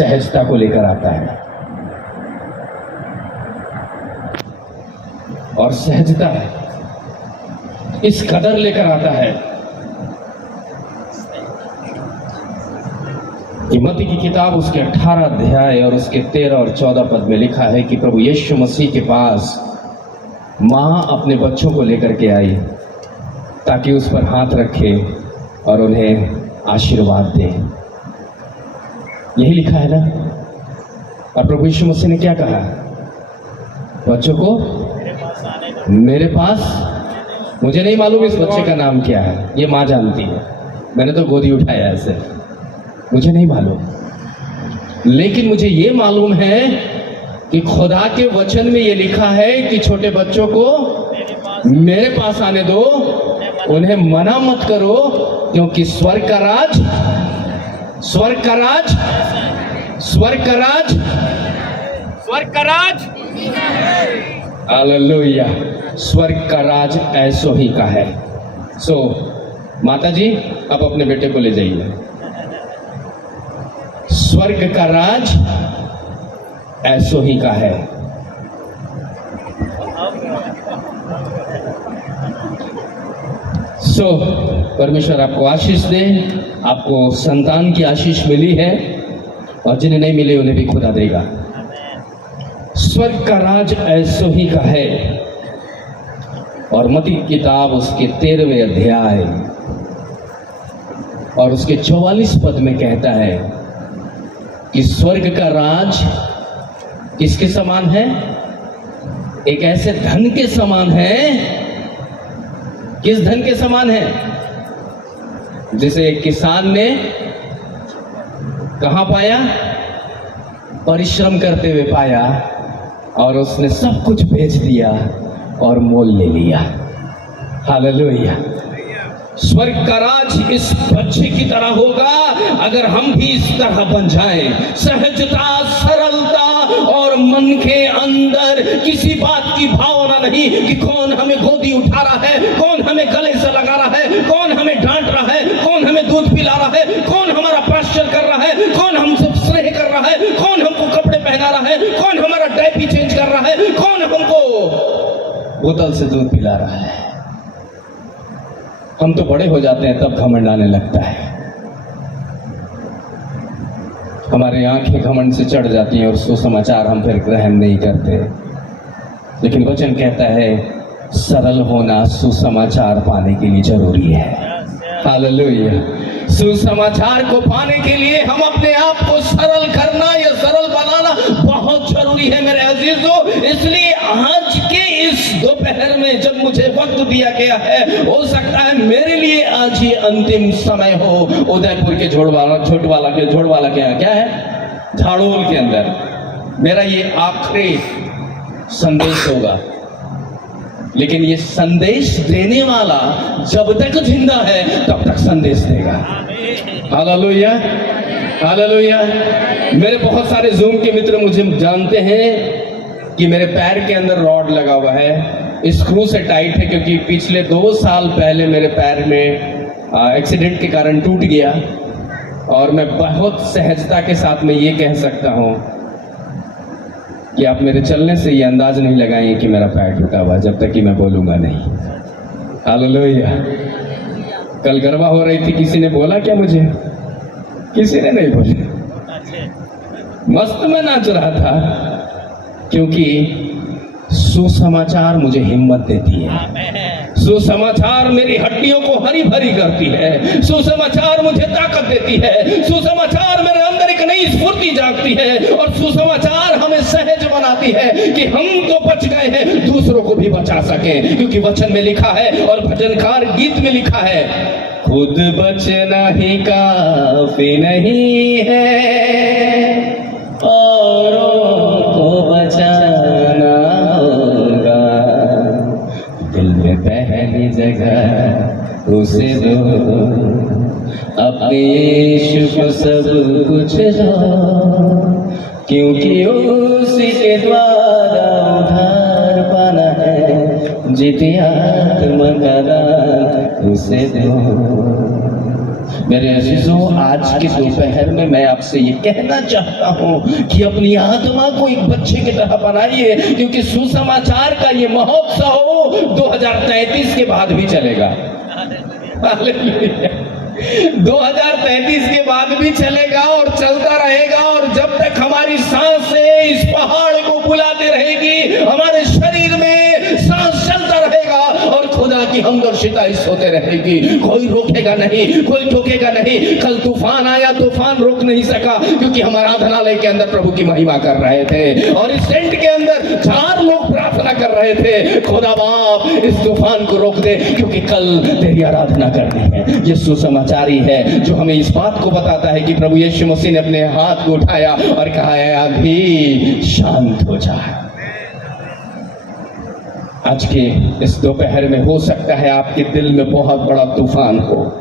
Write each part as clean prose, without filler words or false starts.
सहजता को लेकर आता है। और सहजता इस कदर लेकर आता है कि मत्ती की किताब उसके 18 अध्याय और उसके 13 और 14 पद में लिखा है कि प्रभु यीशु मसीह के पास माँ अपने बच्चों को लेकर के आई ताकि उस पर हाथ रखे और उन्हें आशीर्वाद दे। यही लिखा है ना। और प्रभु यीशु मसीह ने क्या कहा? बच्चों को मेरे पास, मुझे नहीं मालूम इस बच्चे का नाम क्या है, ये माँ जानती है, मैंने तो गोदी उठाया ऐसे, मुझे नहीं मालूम। लेकिन मुझे ये मालूम है कि खुदा के वचन में ये लिखा है कि छोटे बच्चों को मेरे पास आने दो, उन्हें मना मत करो, क्योंकि स्वर्ग का राज, स्वर्ग का राज, स्वर्ग का राज, स्वर्ग का राज, हालेलुया, स्वर्ग का राज ऐसो ही का है। सो माता जी आप अपने बेटे को ले जाइए। स्वर्ग का राज ऐसो ही का है। सो परमेश्वर आपको आशीष दे। आपको संतान की आशीष मिली है और जिन्हें नहीं मिले उन्हें भी खुदा देगा। स्वर्ग का राज ऐसो ही का है। और मत्ती की किताब उसके 13वें अध्याय और उसके 44 पद में कहता है कि स्वर्ग का राज किसके समान है? एक ऐसे धन के समान है। किस धन के समान है? जिसे एक किसान ने कहां पाया? परिश्रम करते हुए पाया और उसने सब कुछ बेच दिया और मोल ले लिया। हालेलुया। स्वर्ग का राज इस बच्चे की तरह होगा अगर हम भी इस तरह बन जाएं। सहजता, सरलता और मन के अंदर किसी बात की भावना नहीं कि कौन हमें गोदी उठा रहा है, कौन हमें गले से लगा रहा है, कौन हमें डांट रहा है, कौन हमें दूध पिला रहा है, कौन हमारा पाश्चर कर रहा है, कौन हमसे स्नेह कर रहा है, कौन हमको कपड़े पहना रहा है, कौन हमारा डायपी चेंज कर रहा है, कौन हमको बोतल से दूध पिला रहा है। हम तो बड़े हो जाते हैं तब घमंड आने लगता है। हमारे आंखें घमंड से चढ़ जाती हैं और सुसमाचार हम फिर ग्रहण नहीं करते। लेकिन वचन कहता है सरल होना सुसमाचार पाने के लिए जरूरी है। हालेलुया। सुसमाचार को पाने के लिए हम अपने आप को सरल करना या सरल बनाना बहुत जरूरी है मेरे अजीजों। इसलिए आज के इस दोपहर में जब मुझे वक्त दिया गया है, हो सकता है मेरे लिए आज ये अंतिम समय हो। उदयपुर के झोड़वाला के यहाँ क्या है, झाड़ोल के अंदर मेरा ये आखिरी संदेश होगा। लेकिन ये संदेश देने वाला जब तक जिंदा है तब तक संदेश देगा। Hallelujah, hallelujah. मेरे बहुत सारे जूम के मित्र मुझे जानते हैं कि मेरे पैर के अंदर रॉड लगा हुआ है, स्क्रू से टाइट है, क्योंकि पिछले 2 साल पहले मेरे पैर में एक्सीडेंट के कारण टूट गया। और मैं बहुत सहजता के साथ में ये कह सकता हूँ कि आप मेरे चलने से ये अंदाज नहीं लगाएंगे कि मेरा पैर टूटा हुआ जब तक कि मैं बोलूंगा नहीं। हालेलुया। कल गरबा हो रही थी, किसी ने बोला क्या मुझे? किसी ने नहीं बोला। मस्त में नाच रहा था, क्योंकि सुसमाचार मुझे हिम्मत देती है। सुसमाचार मेरी हड्डियों को हरी भरी करती है। सुसमाचार मुझे ताकत देती है। सुसमाचार मेरे अंदर एक नई स्फूर्ति जागती है। और सुसमाचार हमें सहज बनाती है कि हम तो बच गए हैं, दूसरों को भी बचा सकें। क्योंकि वचन में लिखा है और भजनकार गीत में लिखा है, खुद बचना ही काफी नहीं है, औरों को बचाना होगा। दिल में पहली जगह उसे दो, अपने यीशु को सब कुछ दो, क्योंकि उसी के द्वारा उद्धार पाना है। जीती आत्मा का दान उसे दो। मेरे अजीजों, आज के दोपहर में मैं आपसे ये कहना चाहता हूँ कि अपनी आत्मा को एक बच्चे की तरह बनाइए, क्योंकि सुसमाचार का ये महोत्सव 2033 के बाद भी चलेगा। 2033 के बाद भी चलेगा और चलता रहेगा, और जब तक हमारी सांसें इस पहाड़ को बुलाते रहेगी, हमारे शरीर में सांस चलता रहेगा और खुदा की हमदर्शिता इस होते रहेगी। कोई रोकेगा नहीं, कोई ठोकेगा नहीं। कल तूफान आया, तूफान रोक नहीं सका, क्योंकि हम आराधनालय के अंदर प्रभु की महिमा कर रहे थे, और इस टेंट के अंदर 4 लोग प्रार्थना कर रहे थे, खुदा बाप इस तूफान को रोक दे, क्योंकि कल तेरी आराधना करनी है। ये सुसमाचारी है जो हमें इस बात को बताता है कि प्रभु यीशु मसीह ने अपने हाथ को उठाया और कहा है, अभी शांत हो जा। आज के इस दोपहर में हो सकता है आपके दिल में बहुत बड़ा तूफान हो।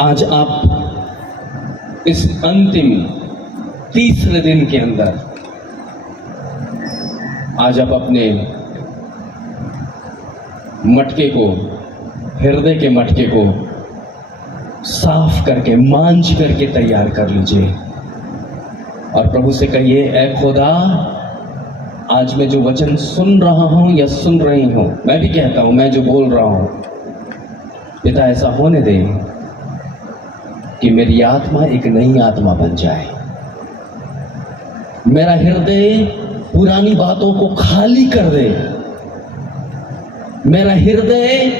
आज आप इस अंतिम तीसरे दिन के अंदर, आज आप अपने मटके को, हृदय के मटके को साफ करके, मांझ करके तैयार कर लीजिए और प्रभु से कहिए, ऐ खुदा, आज मैं जो वचन सुन रहा हूं या सुन रही हूं, मैं भी कहता हूं, मैं जो बोल रहा हूं, पिता ऐसा होने दे कि मेरी आत्मा एक नई आत्मा बन जाए। मेरा हृदय पुरानी बातों को खाली कर दे। मेरा हृदय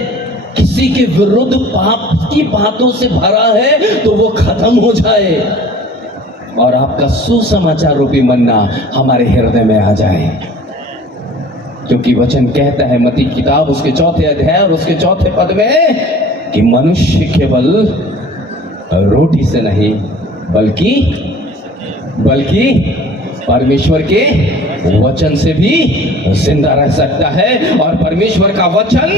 किसी के विरुद्ध पाप की बातों से भरा है तो वो खत्म हो जाए, और आपका सुसमाचार रूपी मन्ना हमारे हृदय में आ जाए। क्योंकि वचन कहता है, मत्ती की किताब उसके 4 अध्याय और उसके 4 पद में, कि मनुष्य केवल रोटी से नहीं बल्कि परमेश्वर के वचन से भी जिंदा रह सकता है। और परमेश्वर का वचन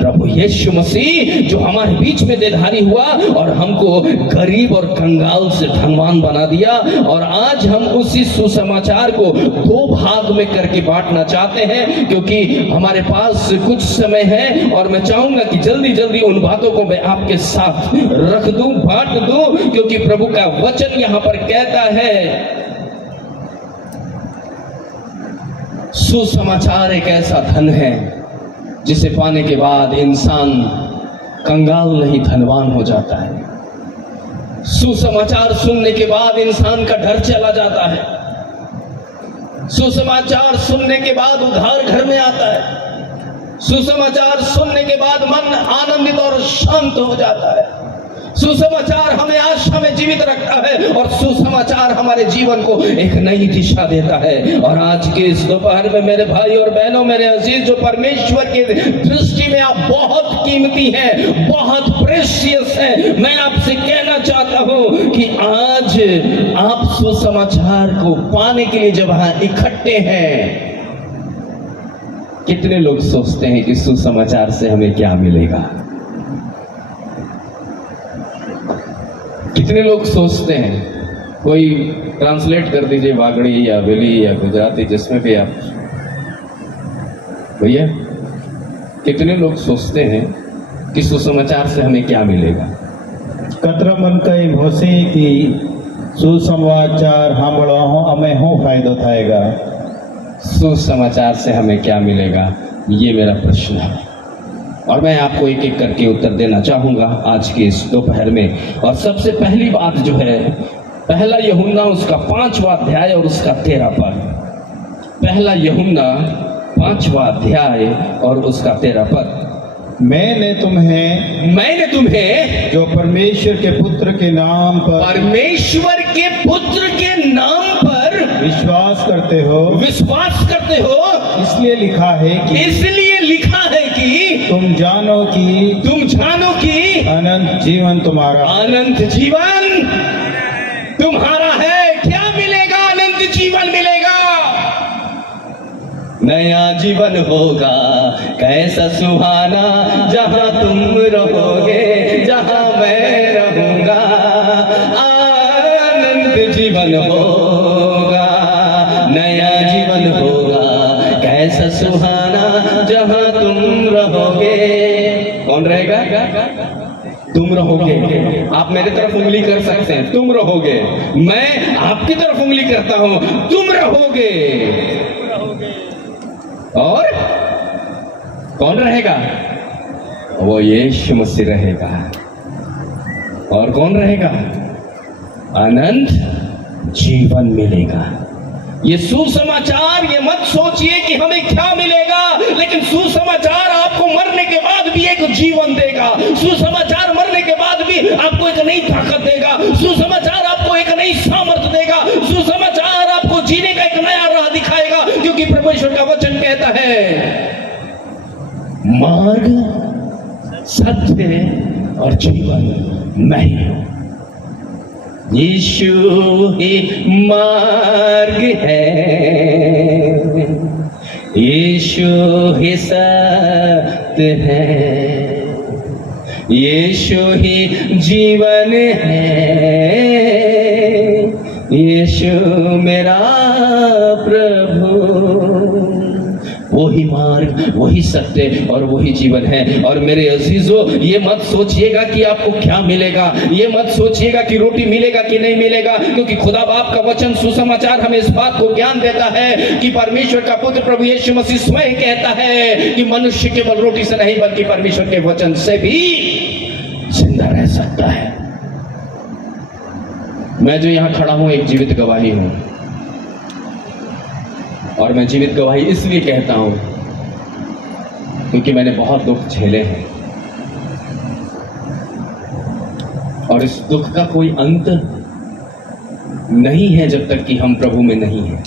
प्रभु यीशु मसीह जो हमारे बीच में देहधारी हुआ और हमको गरीब और कंगाल से धनवान बना दिया, और आज हम उसी सुसमाचार को 2 भाग में करके बांटना चाहते हैं, क्योंकि हमारे पास कुछ समय है और मैं चाहूंगा कि जल्दी जल्दी उन बातों को मैं आपके साथ रख दूं, बांट दूं, क्योंकि प्रभु का वचन यहां पर कहता है, सुसमाचार एक ऐसा धन है जिसे पाने के बाद इंसान कंगाल नहीं धनवान हो जाता है। सुसमाचार सुनने के बाद इंसान का डर चला जाता है। सुसमाचार सुनने के बाद उद्धार घर में आता है। सुसमाचार सुनने के बाद मन आनंदित और शांत हो जाता है। सुसमाचार हमें आशा में जीवित रखता है, और सुसमाचार हमारे जीवन को एक नई दिशा देता है। और आज के इस दोपहर में मेरे भाई और बहनों, मेरे अजीज, जो परमेश्वर की दृष्टि में आप बहुत कीमती हैं, बहुत प्रेशियस हैं, मैं आपसे कहना चाहता हूं कि आज आप सुसमाचार को पाने के लिए जब वहां इकट्ठे हैं, कितने लोग सोचते हैं कि सुसमाचार से हमें क्या मिलेगा? कितने लोग सोचते हैं? कोई ट्रांसलेट कर दीजिए, वागड़ी या वेली या गुजराती, जिसमें भी आप। भैया, कितने लोग सोचते हैं कि सुसमाचार से हमें क्या मिलेगा? कतरा मन कई भोसे की सुसमाचार सांभळो हमें हो फायदो थाएगा। सुसमाचार से हमें क्या मिलेगा, ये मेरा प्रश्न है, और मैं आपको एक एक करके उत्तर देना चाहूंगा आज के इस दोपहर में। और सबसे पहली बात जो है, पहला यूहन्ना उसका 5वां अध्याय और उसका 13 पद। पहला यूहन्ना 5वां अध्याय और उसका 13 पद। मैंने तुम्हें जो परमेश्वर के पुत्र के नाम पर विश्वास करते हो इसलिए लिखा है कि तुम जानो कि अनंत जीवन तुम्हारा है। क्या मिलेगा? अनंत जीवन मिलेगा, नया जीवन होगा, कैसा सुहाना, जहां तुम रहोगे, जहां मैं रहूंगा, आनंद जीवन होगा, नया जीवन होगा, कैसा सुहाना, जहां तुम रहोगे। कौन रहेगा? तुम रहोगे। आप मेरे तरफ उंगली कर सकते हैं, तुम रहोगे। मैं आपकी तरफ उंगली करता हूं, तुम रहोगे। और कौन रहेगा? वो यीशु मसीह रहेगा। और कौन रहेगा? अनंत जीवन मिलेगा। ये सुसमाचार, ये मत सोचिए कि हमें क्या मिलेगा, लेकिन सुसमाचार आपको मरने के बाद भी एक जीवन देगा। सुसमाचार मरने के बाद भी आपको एक नई ताकत देगा। सुसमाचार आपको एक नई सामर्थ्य देगा। सुसमाचार आपको जीने का एक नया राह दिखाएगा, क्योंकि परमेश्वर का वचन कहता है, मार्ग, सत्य और जीवन मैं ही हूं। यीशु ही मार्ग है, यीशु ही सत्य है, यीशु ही जीवन है, यीशु मेरा प्रभु। वही मार्ग, वही सत्य और वही जीवन है। और मेरे अजीजों, ये मत सोचिएगा कि आपको क्या मिलेगा, ये मत सोचिएगा कि रोटी मिलेगा कि नहीं मिलेगा, क्योंकि खुदा बाप का वचन सुसमाचार हमें इस बात को ज्ञान देता है कि परमेश्वर का पुत्र प्रभु यीशु मसीह स्वयं कहता है कि मनुष्य केवल रोटी से नहीं बल्कि परमेश्वर के वचन से भी जिंदा रह सकता है। मैं जो यहां खड़ा हूं एक जीवित गवाही हूं, और मैं जीवित गवाही इसलिए कहता हूं क्योंकि मैंने बहुत दुख झेले हैं, और इस दुख का कोई अंत नहीं है जब तक कि हम प्रभु में नहीं हैं।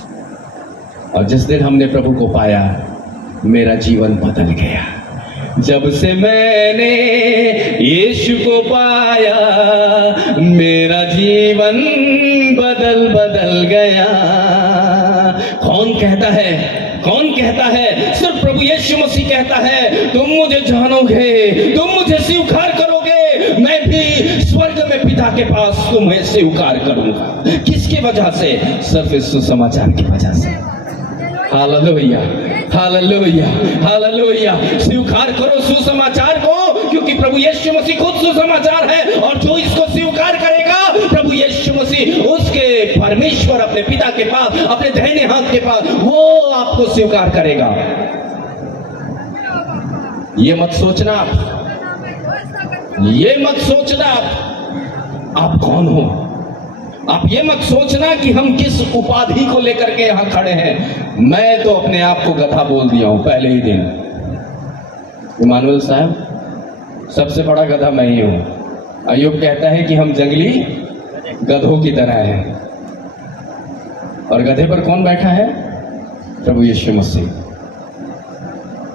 और जिस दिन हमने प्रभु को पाया, मेरा जीवन बदल गया। जब से मैंने यीशु को पाया, मेरा जीवन बदल बदल गया। कौन कहता है? कौन कहता है? सिर्फ प्रभु यीशु मसीह कहता है, तुम मुझे जानोगे, तुम मुझे स्वीकार करोगे, मैं भी स्वर्ग में पिता के पास तुम्हें स्वीकार करूंगा। किसकी वजह से? सिर्फ इस सुसमाचार की वजह से। Hallelujah, hallelujah, hallelujah. स्वीकार करो सुसमाचार को, क्योंकि प्रभु यीशु मसीह खुद सुसमाचार है, और जो इसको स्वीकार करेगा, प्रभु यीशु मसीह उसके परमेश्वर अपने पिता के पास, अपने दाहिने हाथ के पास, वो आपको स्वीकार करेगा। ये मत सोचना, ये मत सोचना आप कौन हो। आप ये मत सोचना कि हम किस उपाधि को लेकर के यहां खड़े हैं। मैं तो अपने आप को गधा बोल दिया हूं पहले ही दिन। इमानुएल साहब, सबसे बड़ा गधा मैं ही हूं। अय्यूब कहता है कि हम जंगली गधों की तरह हैं, और गधे पर कौन बैठा है? प्रभु यीशु मसीह।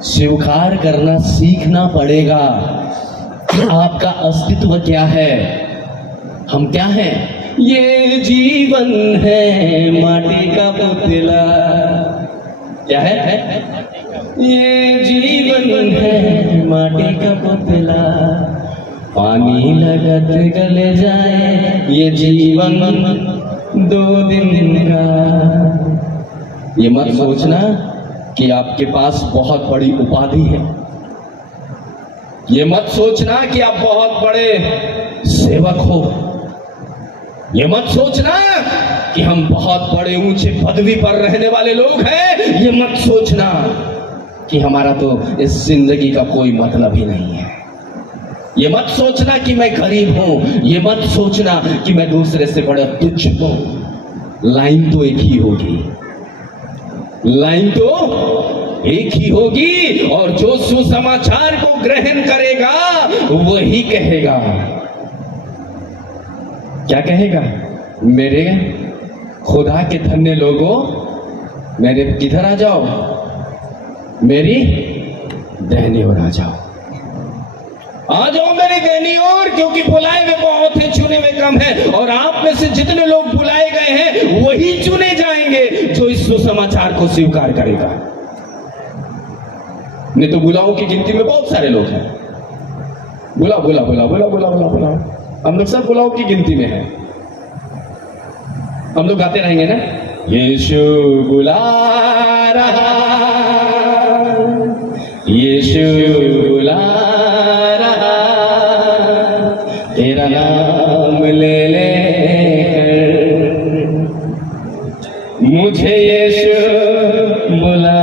स्वीकार करना सीखना पड़ेगा कि आपका अस्तित्व क्या है, हम क्या हैं। ये जीवन है माटी का पुतला, क्या है? ये जीवन है माटी का पुतला, पानी लगत गले जाए, ये जीवन 2 दिन का। ये मत सोचना कि आपके पास बहुत बड़ी उपाधि है। ये मत सोचना कि आप बहुत बड़े सेवक हो। ये मत सोचना कि हम बहुत बड़े ऊंचे पदवी पर रहने वाले लोग हैं। ये मत सोचना कि हमारा तो इस जिंदगी का कोई मतलब ही नहीं है। ये मत सोचना कि मैं गरीब हूं। ये मत सोचना कि मैं दूसरे से बड़ा तुच्छ हूं। लाइन तो एक ही होगी, लाइन तो एक ही होगी, और जो सुसमाचार को ग्रहण करेगा वही कहेगा, क्या कहेगा? मेरे खुदा के धन्य लोगों, मेरे किधर आ जाओ, मेरी दाहिनी ओर आ जाओ, आ जाओ मेरे दाहिनी ओर, क्योंकि बुलाए हुए बहुत हैं, चुने हुए कम है। और आप में से जितने लोग बुलाए गए हैं वही चुने जाएंगे जो इस सुसमाचार को स्वीकार करेगा। नहीं तो बुलाओ की गिनती में बहुत सारे लोग हैं। बुला बुला बुला बुला बुला बुला बुला, हम लोग सब बुलाओ की गिनती में हैं। हम लोग गाते रहेंगे ना, यीशु बुला रहा, यीशु बुला रहा, मेरा नाम ले ले मुझे यीशु बुला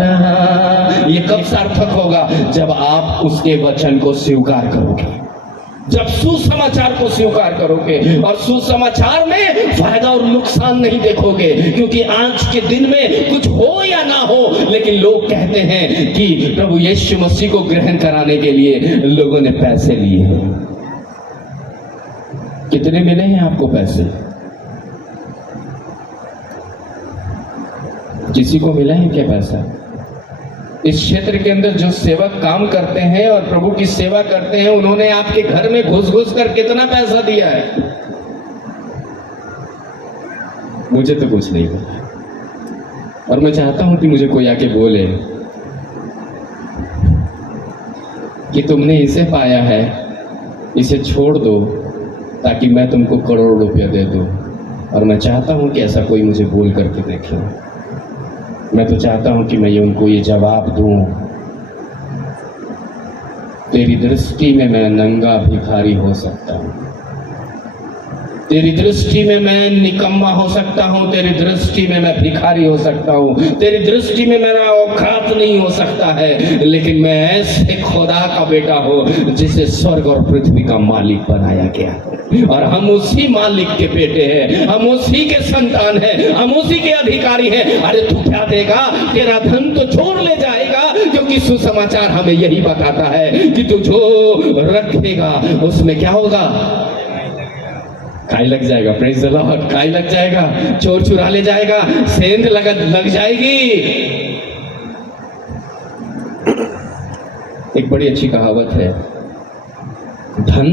रहा। ये कब सार्थक होगा? जब आप उसके वचन को स्वीकार करोगे, जब सुसमाचार को स्वीकार करोगे। और सुसमाचार में फायदा और नुकसान नहीं देखोगे, क्योंकि आज के दिन में कुछ हो या ना हो, लेकिन लोग कहते हैं कि प्रभु यीशु मसीह को ग्रहण कराने के लिए लोगों ने पैसे लिए हैं। कितने मिले हैं आपको पैसे? किसी को मिला है क्या पैसा? इस क्षेत्र के अंदर जो सेवक काम करते हैं और प्रभु की सेवा करते हैं, उन्होंने आपके घर में घुस घुस कर कितना पैसा दिया है? मुझे तो कुछ नहीं पता। और मैं चाहता हूं कि मुझे कोई आके बोले कि तुमने इसे पाया है, इसे छोड़ दो ताकि मैं तुमको करोड़ रुपया दे दूं। और मैं चाहता हूं कि ऐसा कोई मुझे बोल करके देखे। मैं तो चाहता हूं कि मैं उनको ये जवाब दूं, तेरी दृष्टि में मैं नंगा भिखारी हो सकता हूं, तेरी दृष्टि में मैं निकम्मा हो सकता हूं, तेरी दृष्टि में मैं भिखारी हो सकता हूं, तेरी दृष्टि में मेरा औकात नहीं हो सकता है, लेकिन मैं ऐसे खुदा का बेटा हूं जिसे स्वर्ग और पृथ्वी का मालिक बनाया गया। और हम उसी मालिक के बेटे हैं, हम उसी के संतान हैं, हम उसी के अधिकारी हैं। अरे तू क्या देगा? तेरा धन तो छोड़ ले जाएगा, क्योंकि सुसमाचार हमें यही बताता है कि तू जो रखेगा उसमें क्या होगा? काई लग जाएगा। Praise the Lord. काई लग जाएगा, चोर चुरा ले जाएगा, सेंध लग जाएगी। एक बड़ी अच्छी कहावत है, धन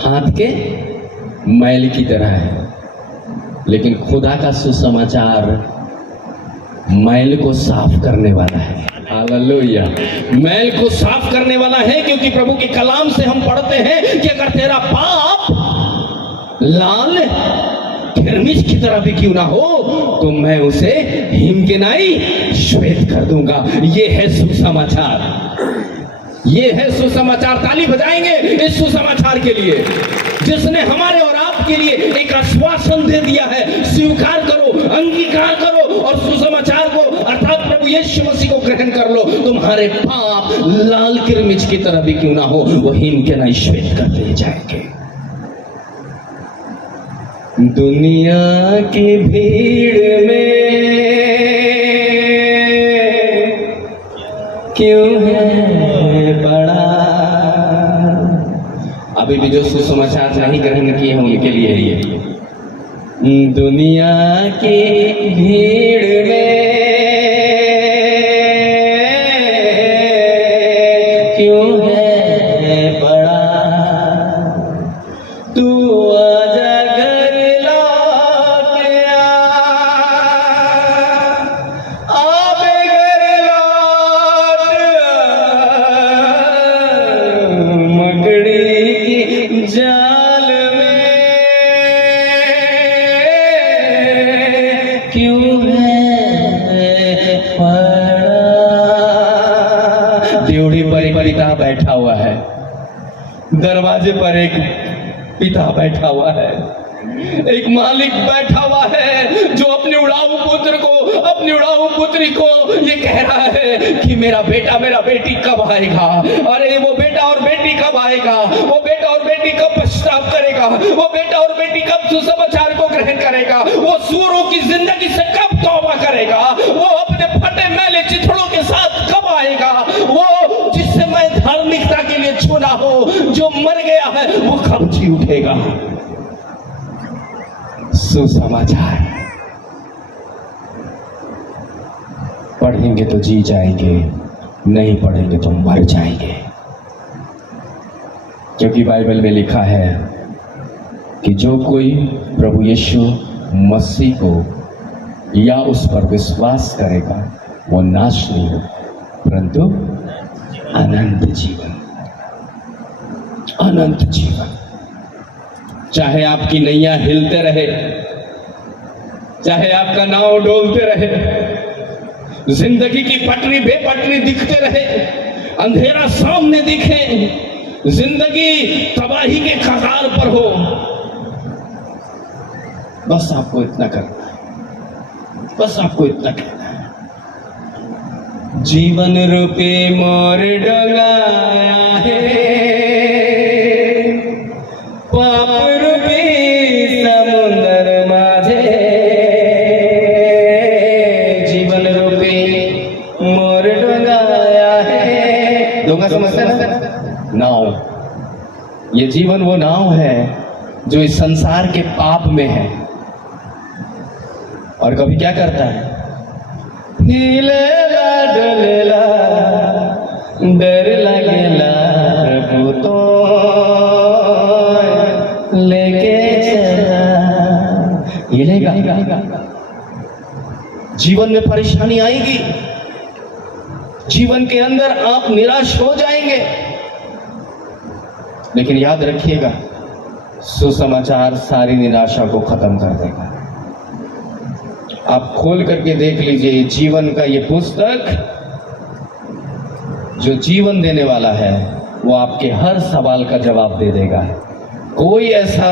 हाथ के मैल की तरह है, लेकिन खुदा का सुसमाचार मैल को साफ करने वाला है। हालेलुया। मैल को साफ करने वाला है, क्योंकि प्रभु के कलाम से हम पढ़ते हैं कि अगर तेरा पाप लाल किरमिज की तरह भी क्यों ना हो, तो मैं उसे हिम के नाई श्वेत कर दूंगा। ये है सुसमाचार, ये है सुसमाचार। ताली बजाएंगे इस सुसमाचार के लिए, जिसने हमारे और आपके लिए एक आश्वासन दे दिया है। स्वीकार करो, अंगीकार करो और सुसमाचार को अर्थात प्रभु यीशु मसीह को ग्रहण कर लो। तुम्हारे पाप लाल किरमिज की तरह भी क्यों ना हो, वो हिम के नाई श्वेत कर दिए जाएंगे। दुनिया की भीड़ में क्यों है पड़ा? अभी भी जो सुसमाचार नहीं ग्रहण किए हैं उनके लिए है ये। दुनिया की भीड़ में क्यों है पड़ा? तू आजा घर लौट आ बेघर लौट मकड़ी की जाल में क्यों है पड़ा? ड्योढ़ी पर एक पिता बैठा हुआ है, दरवाजे पर एक पिता बैठा हुआ है, एक मालिक बैठा हुआ है जो अपने उड़ाऊ पुत्र को, अपनी उड़ाऊ पुत्री को ये कह रहा है कि मेरा बेटा मेरा बेटी कब आएगा? अरे वो बेटा और बेटी कब आएगा? वो बेटा और बेटी कब पश्चाताप करेगा? वो बेटा और बेटी कब सुसमाचार को ग्रहण करेगा? वो सूरों की जिंदगी से कब तौबा करेगा? वो अपने फटे मैले चिथड़ों के साथ कब आएगा? वो जिससे मैं धार्मिकता के लिए चुना हो, जो मर गया है, वो कब जी उठेगा? सुसमाचार पढ़ेंगे तो जी जाएंगे, नहीं पढ़ेंगे तो मर जाएंगे। क्योंकि बाइबल में लिखा है कि जो कोई प्रभु यीशु मसीह को या उस पर विश्वास करेगा वो नाश नहीं हो, परंतु अनंत जीवन, अनंत जीवन। चाहे आपकी नैया हिलते रहे, चाहे आपका नाव डोलते रहे, जिंदगी की पटरी बेपटरी दिखते रहे, अंधेरा सामने दिखे, जिंदगी तबाही के कगार पर हो, बस आपको इतना करना है, बस आपको इतना कहना है। जीवन रूपी मोर डगाया है, पाप रूपी समुंदर माझे, जीवन रूपी मोर डगाया है। डोंगा समझते ना? नाव। ये जीवन वो नाव है जो इस संसार के पाप में है और कभी क्या करता है, हिलेला डुलेला डर लगेला प्रभु तो लेके चला। हिलेगा, जीवन में परेशानी आएगी, जीवन के अंदर आप निराश हो जाएंगे, लेकिन याद रखिएगा सुसमाचार सारी निराशा को खत्म कर देगा। आप खोल करके देख लीजिए जीवन का ये पुस्तक, जो जीवन देने वाला है वो आपके हर सवाल का जवाब दे देगा। कोई ऐसा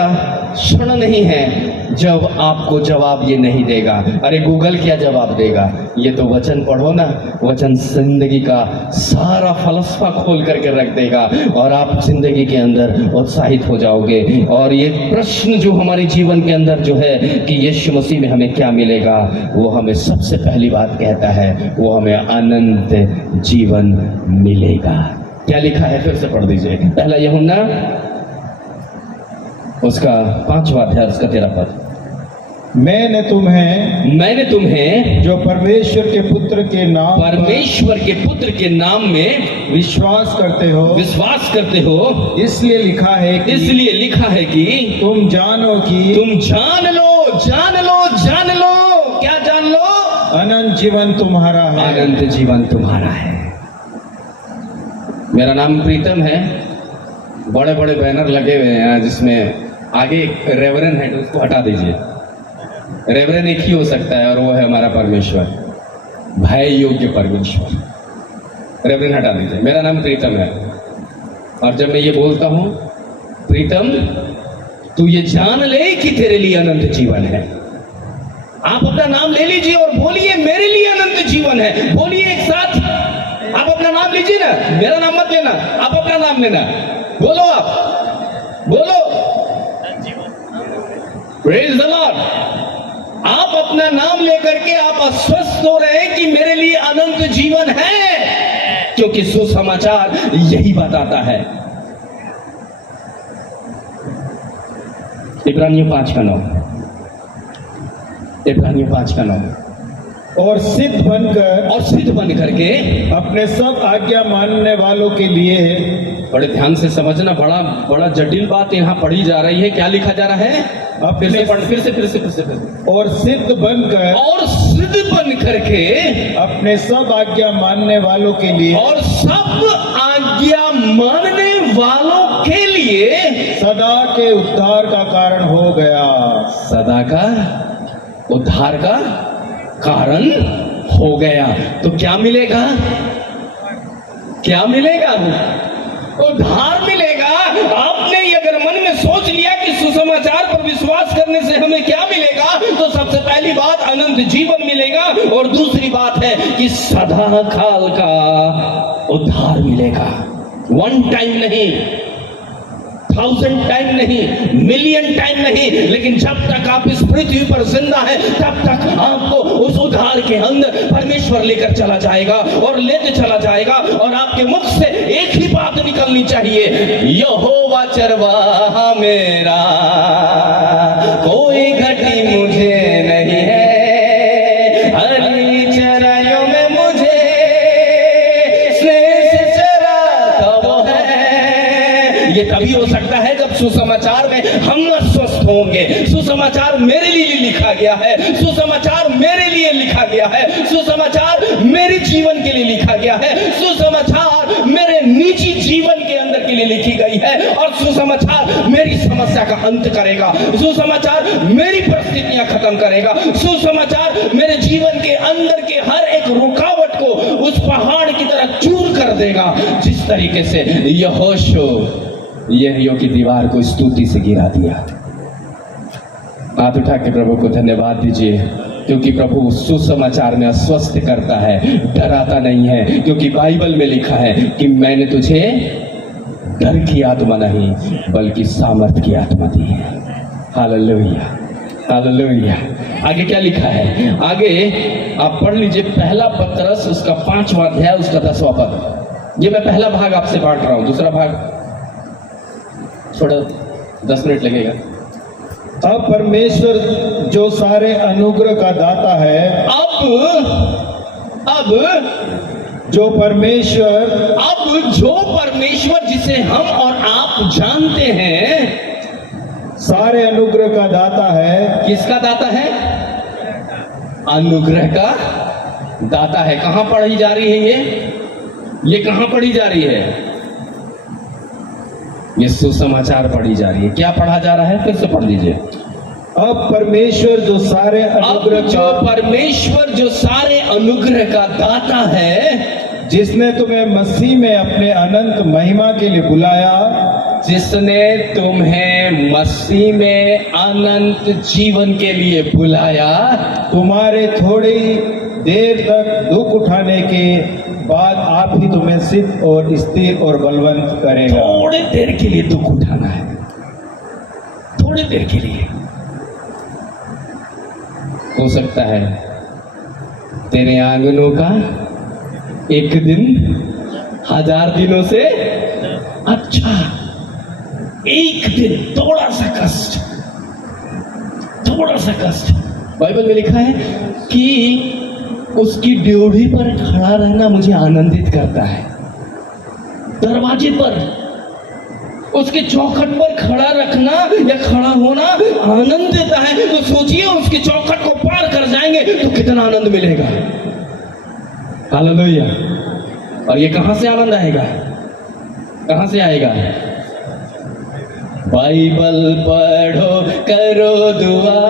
क्षण नहीं है जब आपको जवाब ये नहीं देगा। अरे गूगल क्या जवाब देगा, ये तो वचन पढ़ो ना, वचन जिंदगी का सारा फलसफा खोल करके रख देगा और आप जिंदगी के अंदर उत्साहित हो जाओगे। और ये प्रश्न जो हमारे जीवन के अंदर जो है कि यीशु मसीह में हमें क्या मिलेगा, वो हमें सबसे पहली बात कहता है, वो हमें अनंत जीवन मिलेगा। क्या लिखा है, फिर से पढ़ दीजिए। पहला यूहन्ना उसका 5वां अध्याय उसका 13 पद। मैंने तुम्हें जो परमेश्वर के पुत्र के नाम में विश्वास करते हो इसलिए लिखा है कि तुम जान लो, क्या जान लो? अनंत जीवन तुम्हारा है। अनंत जीवन तुम्हारा है। मेरा नाम प्रीतम है। बड़े बड़े बैनर लगे हुए हैं जिसमें आगे एक रेवरन है, तो उसको हटा दीजिए। रेवरन एक ही हो सकता है और वो है हमारा परमेश्वर, भय योग्य परमेश्वर। रेवरन हटा दीजिए। मेरा नाम प्रीतम है और जब मैं ये बोलता हूं प्रीतम तू ये जान ले कि तेरे लिए अनंत जीवन है, आप अपना नाम ले लीजिए और बोलिए मेरे लिए अनंत जीवन है। बोलिए एक साथ, आप अपना नाम लीजिए ना, मेरा नाम मत लेना, आप अपना नाम लेना। बोलो, आप बोलो, प्रेज द लॉर्ड। आप अपना नाम लेकर के आप आश्वस्त हो रहे हैं कि मेरे लिए अनंत जीवन है, क्योंकि सुसमाचार यही बताता है। इब्रानियों 5:9, इब्रानियों 5:9। और सिद्ध बन करके अपने सब आज्ञा मानने वालों के लिए, बड़े ध्यान से समझना, बड़ा जटिल बात यहाँ पढ़ी जा रही है। क्या लिखा जा रहा है? फिर से। और सिद्ध बन करके अपने सब आज्ञा मानने वालों के लिए, और सब आज्ञा मानने वालों के लिए सदा के उद्धार का कारण हो गया। सदा का उद्धार का कारण हो गया। तो क्या मिलेगा? क्या मिलेगा? उद्धार मिलेगा। आपने अगर मन में सोच लिया कि सुसमाचार पर विश्वास करने से हमें क्या मिलेगा, तो सबसे पहली बात अनंत जीवन मिलेगा और दूसरी बात है कि सदा काल का उद्धार मिलेगा। 1 टाइम नहीं, 1000 टाइम नहीं, मिलियन टाइम नहीं, लेकिन जब तक आप इस पृथ्वी पर जिंदा है तब तक आपको उस उद्धार के अंदर परमेश्वर लेकर चला जाएगा और लेते चला जाएगा। और आपके मुख से एक ही बात निकलनी चाहिए, यहोवा चरवाहा मेरा, कोई घटी मुझे नहीं है, हरी चराइयों में मुझे स्नेह से चराता वो है। ये तभी हो सकता है जब सुसमाचार में हम स्वस्थ होंगे। सुसमाचार मेरे लिए लिखा गया है, सुसमाचार मेरे लिए लिखा गया है, सुसमाचार मेरे जीवन के लिए लिखा गया है, सुसमाचार मेरे निजी जीवन के अंदर के लिए लिखी गई है, और सुसमाचार मेरी समस्या का अंत करेगा, सुसमाचार मेरी परिस्थितियां खत्म करेगा, सुसमाचार मेरे जीवन के अंदर के हर एक रुकावट को उस पहाड़ की तरह चूर कर देगा जिस तरीके से यहोशू की दीवार को स्तुति से गिरा दिया। हाथ उठा के प्रभु को धन्यवाद दीजिए, क्योंकि प्रभु सुसमाचार में आश्वस्त करता है, डराता नहीं है, क्योंकि बाइबल में लिखा है कि मैंने तुझे डर की आत्मा नहीं बल्कि सामर्थ की आत्मा दी है। Hallelujah, hallelujah. आगे क्या लिखा है? आगे आप पढ़ लीजिए, पहला पतरस उसका 5वां अध्याय उसका 10वां पद। ये मैं पहला भाग आपसे बांट रहा हूं, दूसरा भाग थोड़ा 10 मिनट लगेगा। अब परमेश्वर जो सारे अनुग्रह का दाता है, अब जो परमेश्वर जिसे हम और आप जानते हैं, सारे अनुग्रह का दाता है। किसका दाता है? अनुग्रह का दाता है। कहां पढ़ी जा रही है ये कहां पढ़ी जा रही है? ये सुसमाचार पढ़ी जा रही है। क्या पढ़ा जा रहा है? फिर से पढ़ लीजिए। अब परमेश्वर जो सारे अनुग्रह परमेश्वर जो सारे अनुग्रह का दाता है, जिसने तुम्हें मसीह में अपने अनंत महिमा के लिए बुलाया, जिसने तुम्हें मसीह में अनंत जीवन के लिए बुलाया, तुम्हारे थोड़ी देर तक दुख उठाने के बाद आप ही तुम्हें सिद्ध और स्थिर और बलवंत करेगा। थोड़ी देर के लिए दुख उठाना है, थोड़ी देर के लिए। हो सकता है तेरे आंगनों का एक दिन 1000 दिनों से अच्छा। एक दिन थोड़ा सा कष्ट। बाइबल में लिखा है कि उसकी ड्योढ़ी पर खड़ा रहना मुझे आनंदित करता है। दरवाजे पर, उसके चौखट पर खड़ा रखना या खड़ा होना आनंद देता है। तो सोचिए, उसके चौखट को पार कर जाएंगे तो कितना आनंद मिलेगा। हालेलुया। और ये कहां से आनंद आएगा? कहां से आएगा? बाइबल पढ़ो, करो दुआ,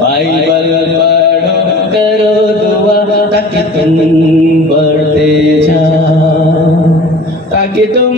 बाइबल पढ़ो, करो दुआ, ताकि तुम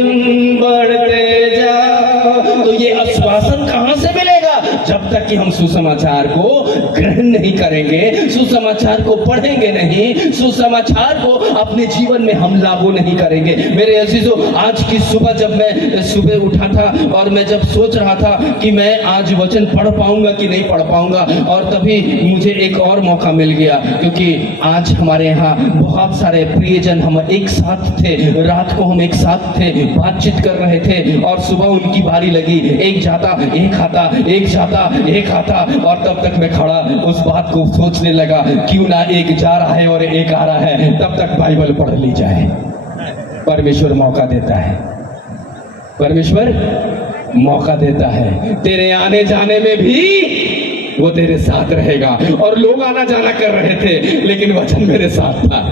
बढ़ते जाओ। तो ये आश्वासन कहां से मिलेगा? जब तक कि हम सुसमाचार को ग्रहण नहीं करेंगे, सुसमाचार को पढ़ेंगे नहीं, सुसमाचार को अपने जीवन में हम लागू नहीं करेंगे। मेरे अजीजों, आज की सुबह जब मैं सुबह उठा था और मैं जब सोच रहा था कि मैं आज वचन पढ़ पाऊंगा कि नहीं पढ़ पाऊंगा, और तभी मुझे एक और मौका मिल गया, क्योंकि आज हमारे यहाँ बहुत सारे प्रियजन हम एक साथ थे। रात को हम एक साथ थे, बातचीत कर रहे थे, और सुबह उनकी बारी लगी। एक जाता एक आता, एक जाता एक आता, और तब तक मैं खड़ा उस बात को सोचने लगा, क्यों ना एक जा रहा है और एक आ रहा है, तब तक बाइबल पढ़ ली जाए। परमेश्वर मौका देता है, परमेश्वर मौका देता है। तेरे आने जाने में भी वो तेरे साथ रहेगा। और लोग आना जाना कर रहे थे, लेकिन वचन मेरे साथ था।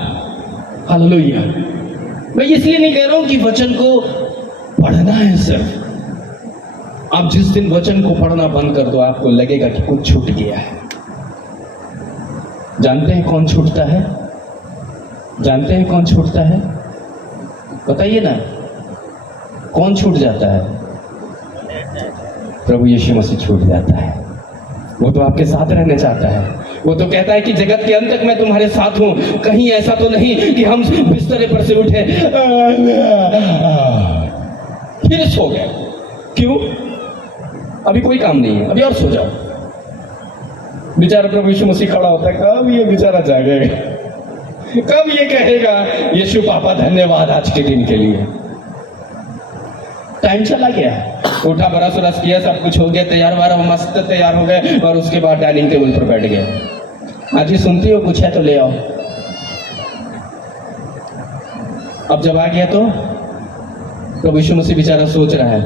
हालेलुया। मैं इसलिए नहीं कह रहा हूं कि वचन को पढ़ना है सिर्फ। आप जिस दिन वचन को पढ़ना बंद कर दो, आपको लगेगा कि कुछ छूट गया है। जानते हैं कौन छूटता है? जानते हैं कौन छूटता है? बताइए ना, कौन छूट जाता है? प्रभु यीशु मसीह छूट जाता है। वो तो आपके साथ रहना चाहता है। वो तो कहता है कि जगत के अंत तक मैं तुम्हारे साथ हूं। कहीं ऐसा तो नहीं कि हम बिस्तरे पर से उठे फिर सो गए। क्यों? अभी कोई काम नहीं है, अभी और सो जाओ। बेचारा प्रभु यीशु मसीह खड़ा होता है, कब ये बेचारा जागेगा, कब ये कहेगा यीशु पापा धन्यवाद आज के दिन के लिए। टाइम चला गया, उठा, बरस उरस किया, सब कुछ हो गया, तैयार वारा मस्त तैयार हो गए, और उसके बाद डाइनिंग टेबल पर बैठ गए। आज ही सुनती हो, कुछ है तो ले आओ। अब जब आ गया तो प्रभु यीशु मसीह बेचारा सोच रहा है,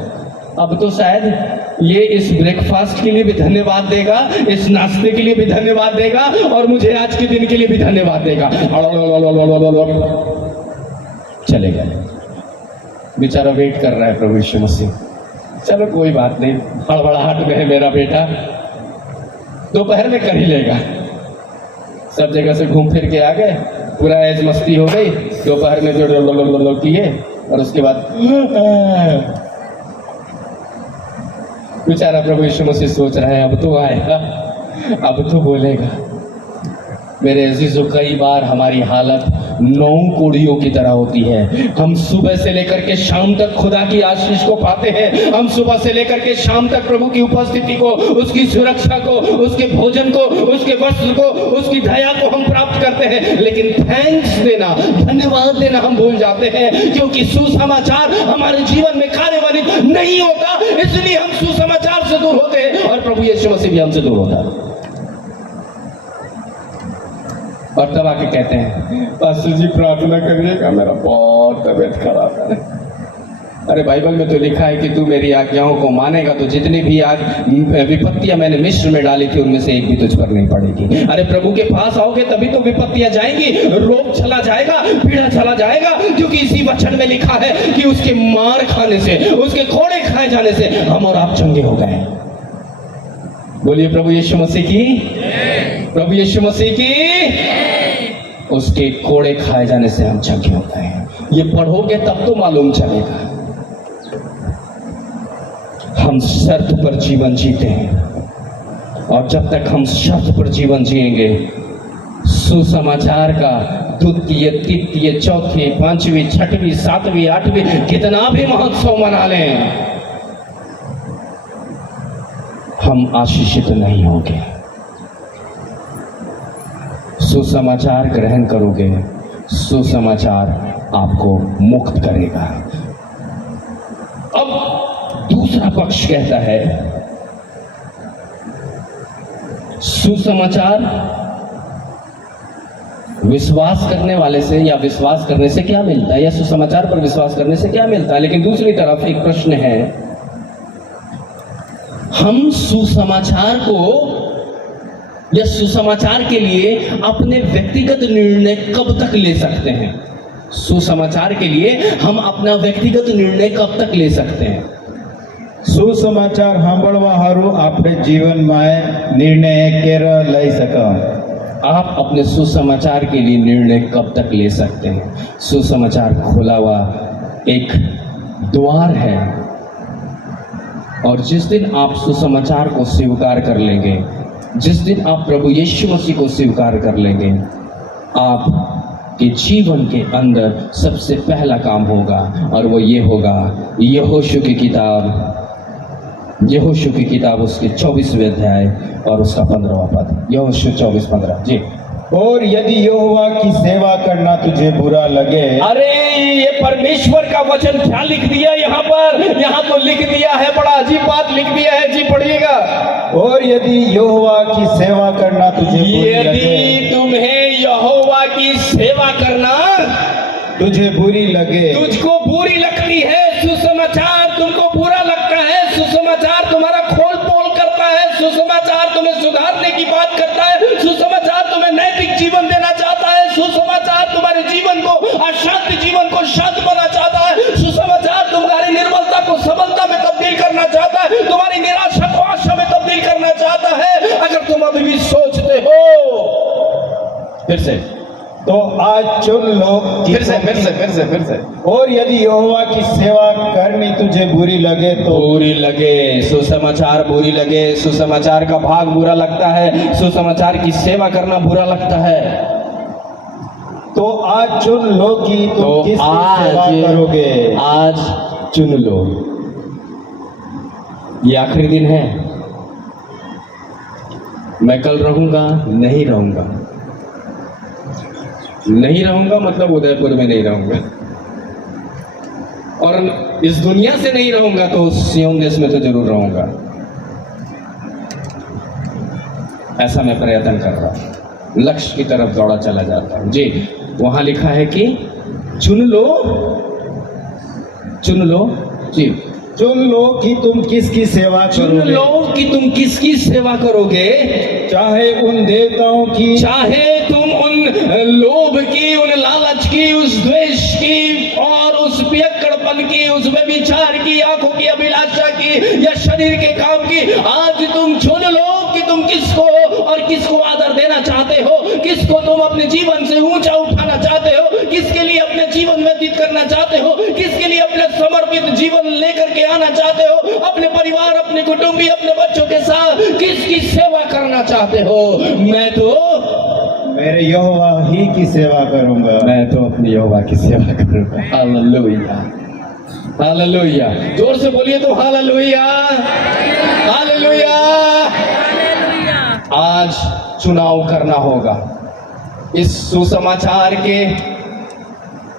अब तो शायद ये इस ब्रेकफास्ट के लिए भी धन्यवाद देगा, इस नाश्ते के लिए भी धन्यवाद देगा, और मुझे आज के दिन के लिए भी धन्यवाद देगा। चले गए। बेचारा वेट कर रहा है प्रभु यीशु मसीह। चलो कोई बात नहीं, हड़बड़ाहट में है मेरा बेटा, दोपहर में कर ही लेगा। सब जगह से घूम फिर के आ गए, पूरा ऐज मस्ती हो गई, दोपहर में जो लो किए और उसके बाद बेचारा प्रभु यीशु मसीह सोच रहा है अब तो आएगा, अब तो बोलेगा। मेरे अजीजों, कई बार हमारी हालत 9 कोड़ियों की तरह होती है। हम सुबह से लेकर के शाम तक खुदा की आशीष को पाते हैं, हम सुबह से लेकर के शाम तक प्रभु की उपस्थिति को, उसकी सुरक्षा को, उसके भोजन को, उसके वस्त्र को, उसकी दया को हम प्राप्त करते हैं, लेकिन थैंक्स देना, धन्यवाद देना हम भूल जाते हैं, क्योंकि सुसमाचार हमारे जीवन में कार्यान्वित नहीं होता, इसलिए हम सुसमाचार से दूर होते हैं और प्रभु यीशु मसीह भी हमसे दूर होता है। और तब आके कहते हैं पास्टर जी प्रार्थना करिएगा, मेरा बहुत तबीयत खराब है। अरे बाइबल में तो लिखा है कि तू मेरी आज्ञाओं को मानेगा तो जितनी भी विपत्तियां मैंने मिस्र में डाली थी उनमें से एक भी तुझ पर नहीं पड़ेगी। अरे प्रभु के पास आओगे तभी तो विपत्तियां जाएंगी, रोग चला जाएगा, पीड़ा चला जाएगा, क्योंकि इसी वचन में लिखा है कि उसके मार खाने से, उसके कोड़े खाए जाने से हम और आप चंगे हो गए। बोलिए प्रभु यीशु मसीह की, प्रभु यीशु मसीह की। उसके कोड़े खाए जाने से हम चंगे हो गए हैं। ये पढ़ोगे तब तो मालूम चलेगा। हम शर्त पर जीवन जीते हैं और जब तक हम शर्त पर जीवन जिएंगे, सुसमाचार का द्वितीय, तृतीय, चौथी, पांचवी, छठवीं, सातवीं, आठवीं कितना भी महोत्सव मना लें, हम आशीषित नहीं होंगे। सुसमाचार ग्रहण करोगे, सुसमाचार आपको मुक्त करेगा। अब दूसरा पक्ष कहता है सुसमाचार विश्वास करने वाले से या विश्वास करने से क्या मिलता है, या सुसमाचार पर विश्वास करने से क्या मिलता है। लेकिन दूसरी तरफ एक प्रश्न है, हम सुसमाचार को या सुसमाचार के लिए अपने व्यक्तिगत निर्णय कब तक ले सकते हैं। सुसमाचार के लिए हम अपना व्यक्तिगत निर्णय कब तक ले सकते हैं। सुसमाचार सांभळवा हारू आपणे जीवનમાં निर्णय केरा લઈ શકો। आप अपने सुसमाचार के लिए निर्णय कब तक ले सकते हैं। सुसमाचार खुला हुआ एक द्वार है और जिस दिन आप सुसमाचार को स्वीकार कर लेंगे, जिस दिन आप प्रभु यीशु मसीह को स्वीकार कर लेंगे, आपके जीवन के अंदर सबसे पहला काम होगा और वो ये होगा, यहोशू की किताब उसके 24वें अध्याय और उसका 15वां पद। यहोशू 24:15 जी। और यदि यहोवा की सेवा करना तुझे बुरा लगे। अरे ये परमेश्वर का वचन क्या लिख दिया यहाँ पर, यहाँ तो लिख दिया है, बड़ा अजीब बात लिख दिया है जी, पढ़िएगा। और यदि यहोवा की सेवा करना तुझे बुरी लगे, यदि तुम्हें यहोवा की सेवा करना तुझे बुरी लगे, तुझको बुरी लगती है, सुसमाचार तुमको बुरा लगता है, सुसमाचार तुम्हारा खोल पोल करता है, सुसमाचार तुम्हें सुधारने की बात करता है, सुसमाचार तुम्हें नैतिक जीवन देना चाहता है, सुसमाचार तुम्हारे जीवन को, अशांत जीवन को शांत बनाना चाहता है, सुसमाचार तुम्हारी निर्बलता को सबलता में तब्दील करना चाहता है, तुम्हारी निराशा को आशा में तब्दील करना चाहता है। अगर तुम अभी भी सोचते हो, फिर से तो आज चुन लो। फिर से। और यदि यहोवा की सेवा करनी तुझे बुरी लगे तो बुरी लगे, सुसमाचार बुरी लगे, सुसमाचार का भाग बुरा लगता है, सुसमाचार की सेवा करना बुरा लगता है, तो आज चुन लो कि तुम तो किसकी सेवा करोगे। आज चुन लो। ये आखिरी दिन है, मैं कल रहूंगा, नहीं रहूंगा। नहीं रहूंगा मतलब उदयपुर में नहीं रहूंगा, और इस दुनिया से नहीं रहूंगा तो सियोन देश में तो जरूर रहूंगा। ऐसा मैं प्रयत्न कर रहा हूं, लक्ष्य की तरफ दौड़ा चला जाता हूं जी। वहां लिखा है कि चुन लो जी, चुन लो कि तुम किसकी सेवा चुन करोगे। लो कि तुम किसकी सेवा करोगे, चाहे उन देवताओं की, चाहे तुम उन लोभ की, उन लालच की, उस द्वेष की और उस पियक्कड़पन की, उस व्यभिचार की, आंखों की अभिलाषा की या शरीर के काम की। आज तुम चुन लो कि तुम किसको और किसको आदर देना चाहते हो, किसको अपने जीवन से ऊंचा उठाना चाहते हो, किसके लिए अपने जीवन व्यतीत करना चाहते हो, किसके लिए अपने समर्पित जीवन लेकर के आना चाहते हो, अपने परिवार, अपने कुटुंबी, अपने बच्चों के साथ किसकी सेवा करना चाहते हो? मैं तो मेरे यहोवा ही की सेवा करूंगा। मैं तो अपनी यहोवा की सेवा करूंगा। Hallelujah, hallelujah. जोर से बोलिए तो हालेलुया, हालेलुया। आज चुनाव करना होगा। इस सुसमाचार के,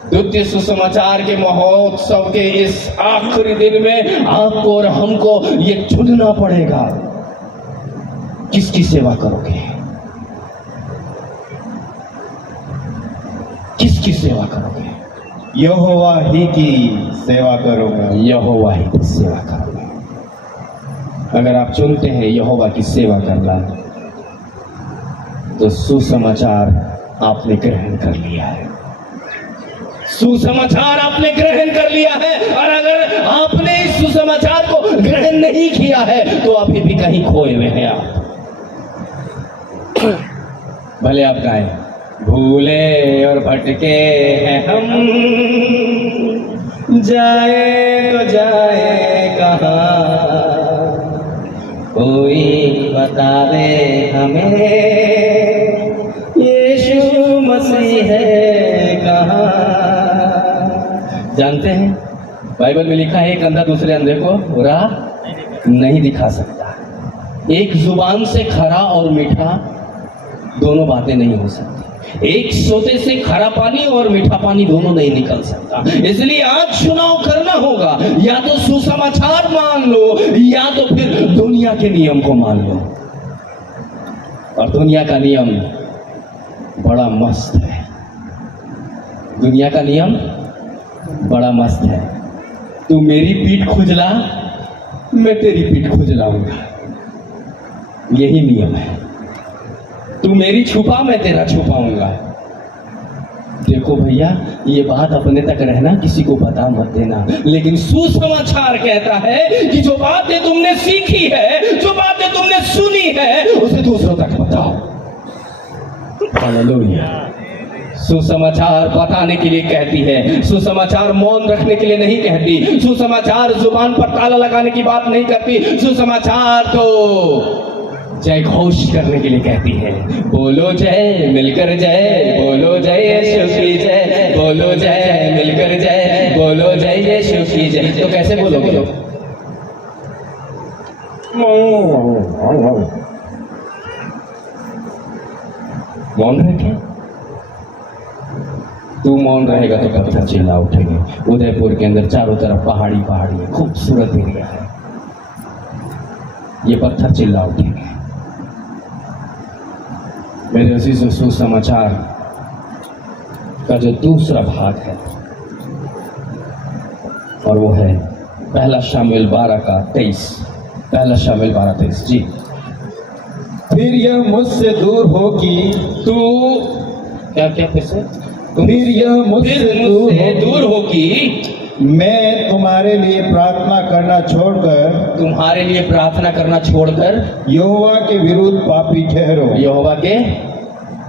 द्वितीय सुसमाचार के महोत्सव के इस आखिरी दिन में आपको और हमको ये चुनना पड़ेगा, किसकी सेवा करोगे, किसकी सेवा करोगे? यहोवा ही की सेवा करूंगा। यहोवा ही की सेवा करोगे। अगर आप चुनते हैं यहोवा की सेवा करना, तो सुसमाचार आपने ग्रहण कर लिया है। सुसमाचार आपने ग्रहण कर लिया है। और अगर आपने इस सुसमाचार को ग्रहण नहीं किया है तो अभी भी कहीं खोए हुए हैं आप। भले आप गाएं, भूले और भटके हैं हम, जाए तो जाए कहाँ, कोई बता दे हमें यीशु मसीह है कहाँ। जानते हैं बाइबल में लिखा है, एक अंधा दूसरे अंधे को राह नहीं दिखा सकता। एक जुबान से खरा और मीठा दोनों बातें नहीं हो सकती। एक सोते से खरा पानी और मीठा पानी दोनों नहीं निकल सकता। इसलिए आज चुनाव करना होगा, या तो सुसमाचार मान लो या तो फिर दुनिया के नियम को मान लो। और दुनिया का नियम बड़ा मस्त है। दुनिया का नियम बड़ा मस्त है। तू मेरी पीठ खुजला, मैं तेरी पीठ खुजलाऊंगा, यही नियम है। तू मेरी छुपा, मैं तेरा छुपाऊंगा। देखो भैया, ये बात अपने तक रहना, किसी को बता मत देना। लेकिन सुसमाचार कहता है कि जो बातें तुमने सीखी है, जो बातें तुमने सुनी है, उसे दूसरों तक बताओ। हालेलुया। सुसमाचार बताने के लिए कहती है, सुसमाचार मौन रखने के लिए नहीं कहती, सुसमाचार जुबान पर ताला लगाने की बात नहीं करती। सुसमाचार तो जय घोष करने के लिए कहती है। बोलो जय, मिलकर जय, बोलो जय यीशु की जय, बोलो जय, मिलकर जय, बोलो जय यीशु की जय। तो कैसे बोलोगे? मौन रखे। तू मौन रहेगा तो पत्थर चिल्ला उठेंगे। उदयपुर के अंदर चारों तरफ पहाड़ी पहाड़ी है, खूबसूरत एरिया है, ये पत्थर चिल्ला उठेंगे। मेरे अजीजों, सुसमाचार का जो दूसरा भाग है, और वो है पहला शामिल 12:23। पहला शामिल 12:23 जी। फिर यह मुझसे दूर हो कि तू क्या क्या फिर से? फिर यह मुझसे दूर हो कि मैं तुम्हारे लिए प्रार्थना करना छोड़कर, तुम्हारे लिए प्रार्थना करना छोड़कर यहोवा के विरुद्ध पापी ठहरो। यहोवा के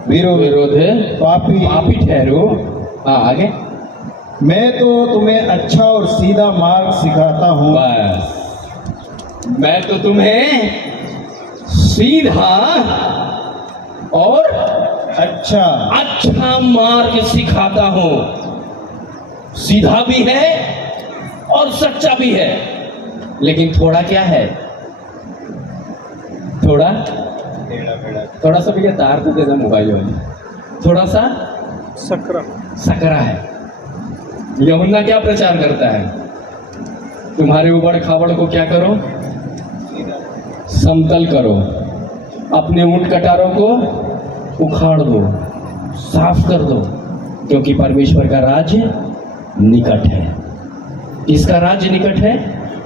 विरुद्ध पापी ठहरो। हाँ, आगे। मैं तो तुम्हें अच्छा और सीधा मार्ग सिखाता हूँ। बस, मैं तो तुम्हें सीधा और अच्छा मार्ग सिखाता हूँ। सीधा भी है और सच्चा भी है, लेकिन थोड़ा क्या है? थोड़ा सा भी तार तो देना मोबाइल वाली, थोड़ा सा सकरा है। यूहन्ना क्या प्रचार करता है? तुम्हारे उबड़ खाबड़ को क्या करो? समतल करो। अपने ऊंट कटारों को उखाड़ दो, साफ कर दो, क्योंकि परमेश्वर का राज्य निकट है। किसका राज्य निकट है?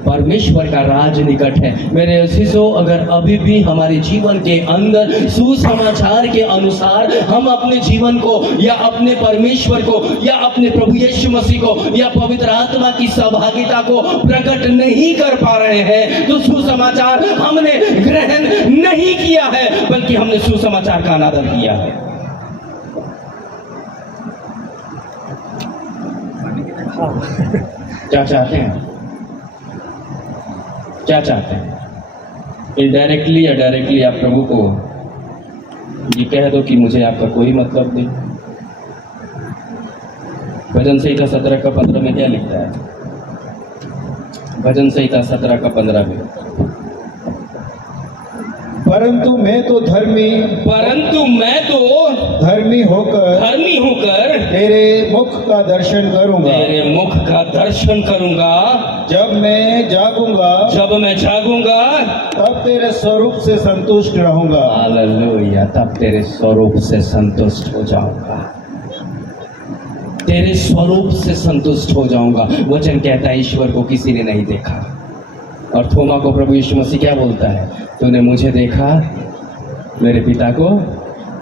परमेश्वर का राज निकट है। मेरे अजीजों, अगर अभी भी हमारे जीवन के अंदर सुसमाचार के अनुसार हम अपने जीवन को या अपने परमेश्वर को या अपने प्रभु यीशु मसीह को या पवित्र आत्मा की सहभागिता को प्रकट नहीं कर पा रहे हैं, तो सुसमाचार हमने ग्रहण नहीं किया है, बल्कि हमने सुसमाचार का अनादर किया है। क्या चाहते हैं? क्या चाहते हैं? इनडायरेक्टली या डायरेक्टली आप प्रभु को ये कह दो कि मुझे आपका कोई मतलब नहीं। भजन संहिता 17 का 15 में क्या लिखता है? भजन संहिता 17 का 15 में, परंतु मैं तो धर्मी धर्मी होकर तेरे मुख का दर्शन करूंगा। तेरे मुख का दर्शन करूंगा। जब मैं जागूंगा तब तेरे स्वरूप से संतुष्ट रहूंगा। हालेलुया, तब तेरे स्वरूप से संतुष्ट हो जाऊंगा। तेरे स्वरूप से संतुष्ट हो जाऊंगा। वचन कहता है ईश्वर को किसी ने नहीं देखा। और थोमा को प्रभु यीशु मसीह क्या बोलता है? तूने मुझे देखा, मेरे पिता को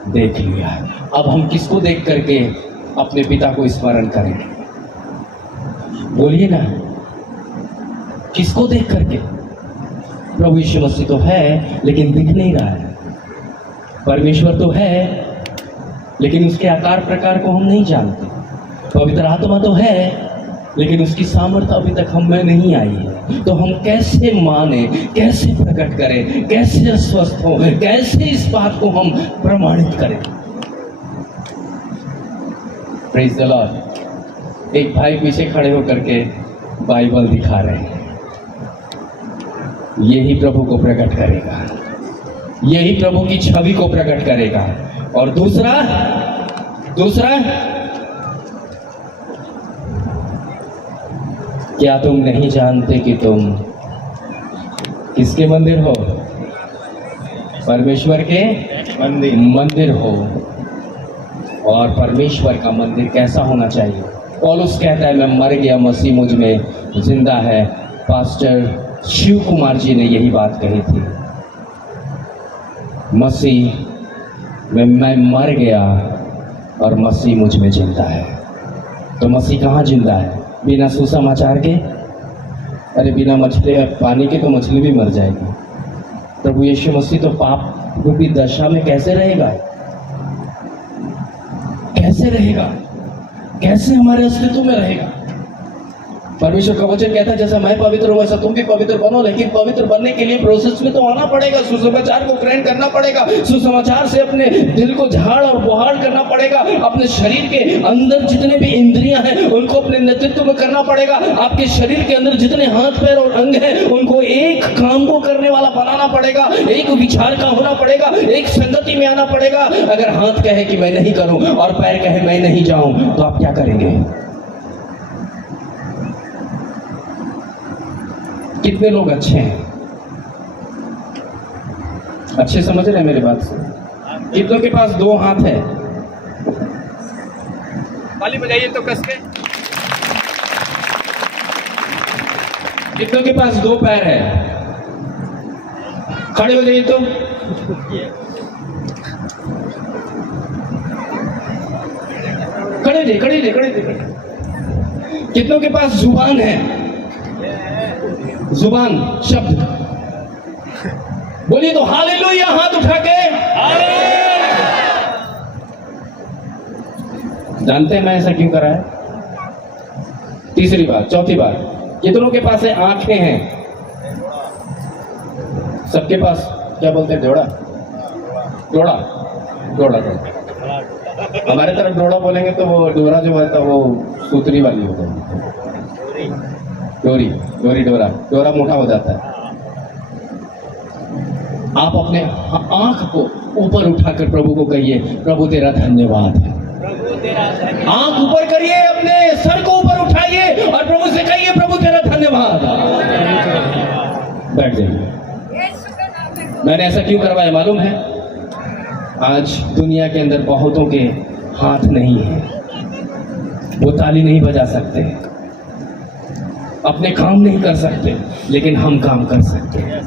देख लिया। अब हम किसको देख करके अपने पिता को स्मरण करेंगे? बोलिए ना, किसको देख करके? प्रभु यीशु मसीह तो है लेकिन दिख नहीं रहा है। परमेश्वर तो है लेकिन उसके आकार प्रकार को हम नहीं जानते। पवित्र आत्मा तो है लेकिन उसकी सामर्थ्य अभी तक हम में नहीं आई है। तो हम कैसे माने, कैसे प्रकट करें, कैसे अस्वस्थ हो, कैसे इस बात को हम प्रमाणित करें? Praise the Lord. एक भाई पीछे खड़े होकर के बाइबल दिखा रहे हैं। यही प्रभु को प्रकट करेगा, यही प्रभु की छवि को प्रकट करेगा। और दूसरा क्या तुम नहीं जानते कि तुम किसके मंदिर हो? परमेश्वर के मंदिर हो। और परमेश्वर का मंदिर कैसा होना चाहिए? पौलुस कहता है मैं मर गया, मसीह मुझ में जिंदा है। पास्टर शिव कुमार जी ने यही बात कही थी। मसीह में मैं मर गया और मसीह मुझ में जिंदा है। तो मसीह कहाँ जिंदा है? बिना सुसमाचार के? अरे बिना मछली पानी के तो मछली भी मर जाएगी। प्रभु यीशु मसीह तो पाप रूपी दशा में कैसे रहेगा? कैसे रहेगा? कैसे हमारे अस्तित्व में रहेगा? परमेश्वर का वचन कहता है जैसा मैं पवित्र हूं वैसा तुम भी पवित्र बनो। लेकिन पवित्र बनने के लिए प्रोसेस में तो आना पड़ेगा, सुसमाचार को ग्रहण करना पड़ेगा, सुसमाचार से अपने दिल को झाड़ और बुहाड़ करना पड़ेगा, अपने शरीर के अंदर जितने भी इंद्रियां हैं उनको अपने नेतृत्व में करना पड़ेगा। आपके शरीर के अंदर जितने हाथ पैर और अंग हैं उनको एक काम को करने वाला बनाना पड़ेगा, एक विचार का होना पड़ेगा, एक संगति में आना पड़ेगा। अगर हाथ कहे कि मैं नहीं करूं और पैर कहे मैं नहीं जाऊं तो आप क्या करेंगे? कितने लोग अच्छे हैं? अच्छे समझ रहे हैं मेरी बात से? कितनों के पास दो हाथ है? ताली बजाइए तो कस के। कितनों के पास दो पैर है? खड़े हो जाइए तो। खड़े थे। कितनों के पास जुबान है? जुबान शब्द बोलिए तो हालेलुया हाथ उठा के। जानते हैं मैं ऐसा क्यों करा है? तीसरी बात, चौथी बात, कितनों के पास है आंखें हैं? सबके पास क्या बोलते हैं? डोड़ा। हमारे तरफ डोड़ा बोलेंगे तो वो डोरा जो होता है वो सूतरी वाली होता है। डोरा मोटा हो जाता है। आप अपने आंख को ऊपर उठाकर प्रभु को कहिए प्रभु तेरा धन्यवाद है। आंख ऊपर करिए, अपने सर को ऊपर उठाइए और प्रभु से कहिए प्रभु तेरा धन्यवाद। बैठ जाइए। मैंने ऐसा क्यों करवाया मालूम है? आज दुनिया के अंदर बहुतों के हाथ नहीं है, वो ताली नहीं बजा सकते, अपने काम नहीं कर सकते, लेकिन हम काम कर सकते हैं।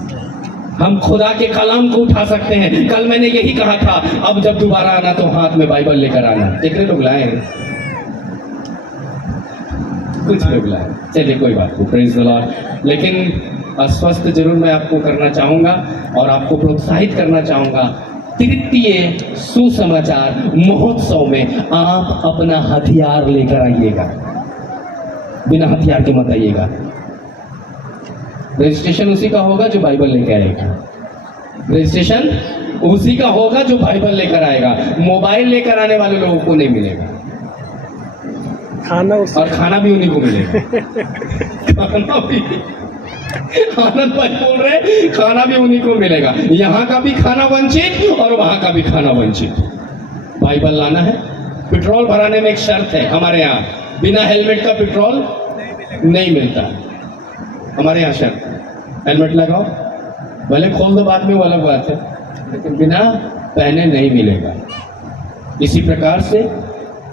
हम खुदा के कलाम को उठा सकते हैं। कल मैंने यही कहा था, अब जब दोबारा आना तो हाथ में बाइबल लेकर आना। कितने लोग लाए हैं? कुछ लोग लाए। चलिए कोई बात नहीं, प्रेज द लॉर्ड। लेकिन अस्वस्थ जरूर मैं आपको करना चाहूंगा और आपको प्रोत्साहित करना चाहूंगा। तृतीय सुसमाचार महोत्सव में आप अपना हथियार लेकर आइएगा। बिना हथियार के मत आइएगा। रजिस्ट्रेशन उसी का होगा जो बाइबल लेके आएगा। रजिस्ट्रेशन उसी का होगा जो बाइबल लेकर आएगा। मोबाइल लेकर आने वाले लोगों को नहीं मिलेगा। खाना और खाना भी उन्हीं को मिलेगा। खाना भी आनंद भाई बोल रहे खाना भी उन्हीं को मिलेगा। यहाँ का भी खाना वंचित और वहां का भी खाना वंचित। बाइबल लाना है। पेट्रोल भराने में एक शर्त है हमारे यहाँ, बिना हेलमेट का पेट्रोल नहीं मिलता। हमारे यहाँ शर्त, हेलमेट लगाओ, भले खोल दो बाद में, वो अलग बात है, लेकिन बिना पहने नहीं मिलेगा। इसी प्रकार से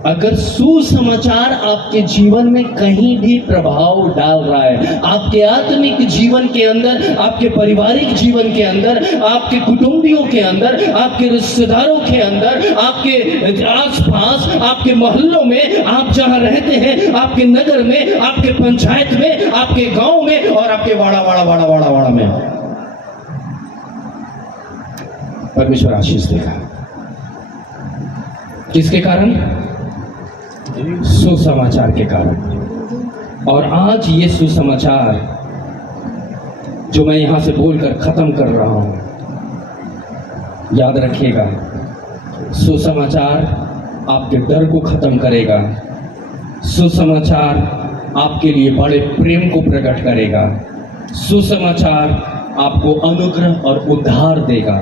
अगर सुसमाचार आपके जीवन में कहीं भी प्रभाव डाल रहा है, आपके आत्मिक जीवन के अंदर, आपके पारिवारिक जीवन के अंदर, आपके कुटुंबियों के अंदर, आपके रिश्तेदारों के अंदर, आपके आसपास, आपके मोहल्लों में, आप जहां रहते हैं, आपके नगर में, आपके पंचायत में, आपके गांव में और आपके वाड़ा में, परमेश्वर आशीष देगा। किसके कारण? सुसमाचार के कारण। और आज ये सुसमाचार जो मैं यहां से बोलकर खत्म कर रहा हूं, याद रखिएगा, सुसमाचार आपके डर को खत्म करेगा। सुसमाचार आपके लिए बड़े प्रेम को प्रकट करेगा। सुसमाचार आपको अनुग्रह और उद्धार देगा।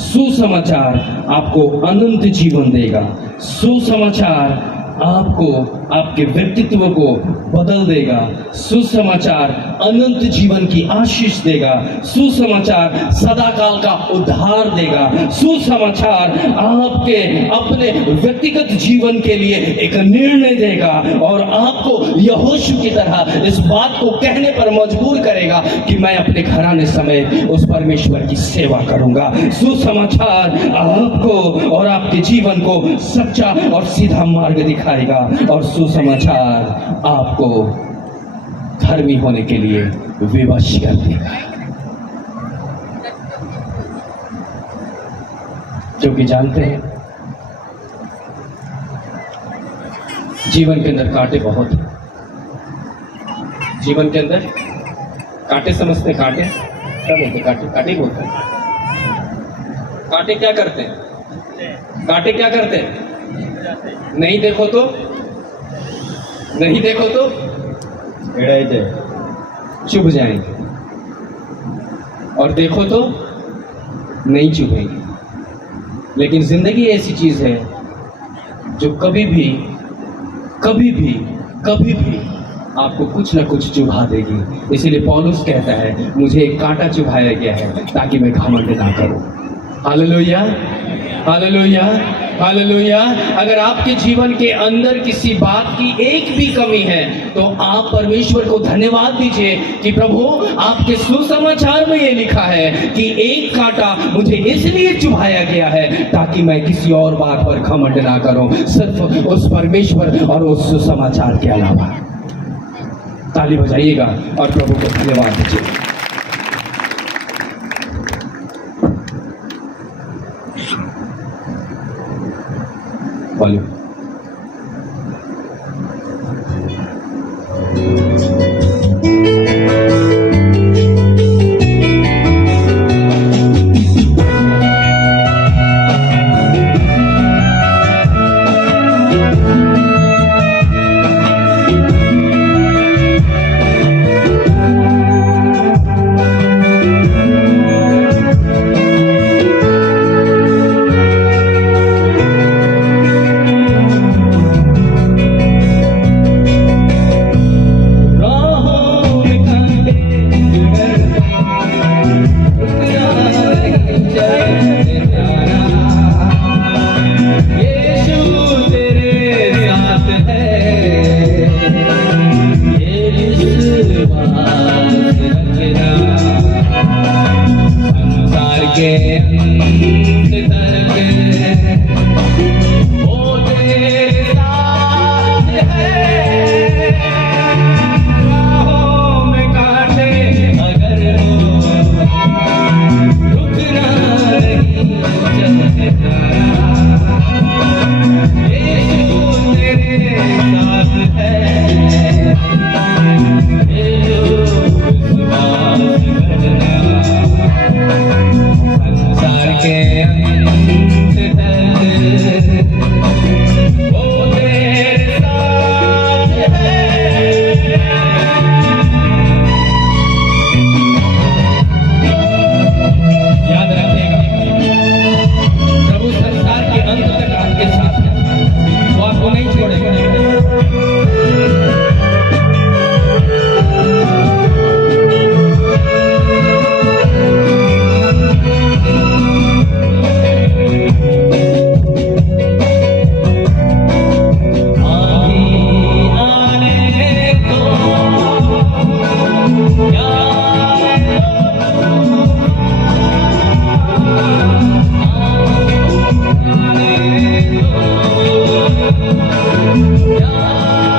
सुसमाचार आपको अनंत जीवन देगा। सुसमाचार आपको आपके व्यक्तित्व को बदल देगा। सुसमाचार अनंत जीवन की आशीष देगा। सुसमाचार सदाकाल का उद्धार देगा। सुसमाचार आपके अपने व्यक्तिगत जीवन के लिए एक निर्णय देगा और आपको यहोशू की तरह इस बात को कहने पर मजबूर करेगा कि मैं अपने घराने समेत उस परमेश्वर की सेवा करूंगा। सुसमाचार आपको और आपके जीवन को सच्चा और सीधा मार्ग दिखाएगा और सुसमाचार आपको धर्मी होने के लिए विवश कर देगा। क्योंकि जानते हैं जीवन के अंदर कांटे बहुत हैं। जीवन के अंदर कांटे समझते, कांटे क्या बोलते? कांटे, कांटे बोलते हैं। कांटे क्या करते हैं? कांटे क्या करते हैं? नहीं देखो तो, नहीं देखो तो चुभ जाएंगे और देखो तो नहीं चुभेंगे। लेकिन जिंदगी ऐसी चीज है जो कभी भी आपको कुछ ना कुछ चुभा देगी। इसीलिए पौलुस कहता है मुझे एक कांटा चुभाया गया है ताकि मैं घमंड ना करूं। Hallelujah, hallelujah, hallelujah. अगर आपके जीवन के अंदर किसी बात की एक भी कमी है तो आप परमेश्वर को धन्यवाद दीजिए कि प्रभु आपके सुसमाचार में ये लिखा है कि एक कांटा मुझे इसलिए चुभाया गया है ताकि मैं किसी और बात पर घमंड ना करूं, सिर्फ उस परमेश्वर और उस सुसमाचार के अलावा। ताली बजाइएगा और प्रभु को धन्यवाद दीजिए। वॉल्यूम। ये जो विश्वास करना संसार के अंत तक वो तेरे साथ है। याद रखिएगा, प्रभु संसार के अंत तक आपके साथ है, वो आपको नहीं छोड़ेगा। Yeah.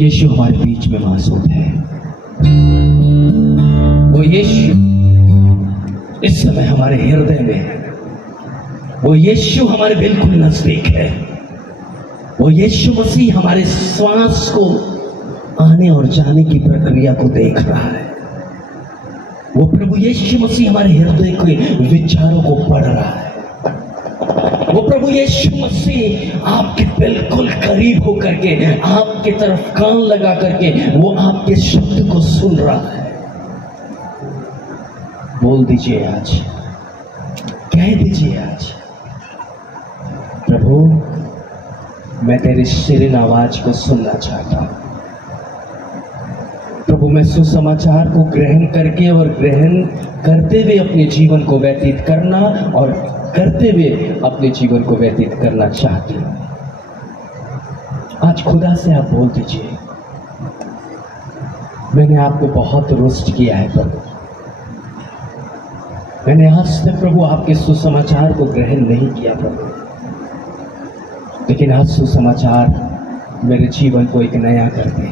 यीशु हमारे बीच में मौजूद है। वो यीशु इस समय हमारे हृदय में है। वो यीशु हमारे बिल्कुल नजदीक है। वो यीशु मसीह हमारे श्वास को आने और जाने की प्रक्रिया को देख रहा है। वो प्रभु यीशु मसीह हमारे हृदय के विचारों को पढ़ रहा है। वो प्रभु यीशु मसीह आपके बिल्कुल करीब होकर के, आपके तरफ कान लगा करके वो आपके शब्द को सुन रहा है। बोल दीजिए आज, कह दीजिए आज, प्रभु मैं तेरी शीरीन आवाज को सुनना चाहता हूं। प्रभु मैं सुसमाचार को ग्रहण करके और ग्रहण करते हुए अपने जीवन को व्यतीत करना और करते हुए अपने जीवन को व्यतीत करना चाहती हूं। आज खुदा से आप बोल दीजिए, मैंने आपको बहुत रुष्ट किया है प्रभु। मैंने आज तक प्रभु आपके सुसमाचार को ग्रहण नहीं किया प्रभु, लेकिन आज सुसमाचार मेरे जीवन को एक नया कर दे।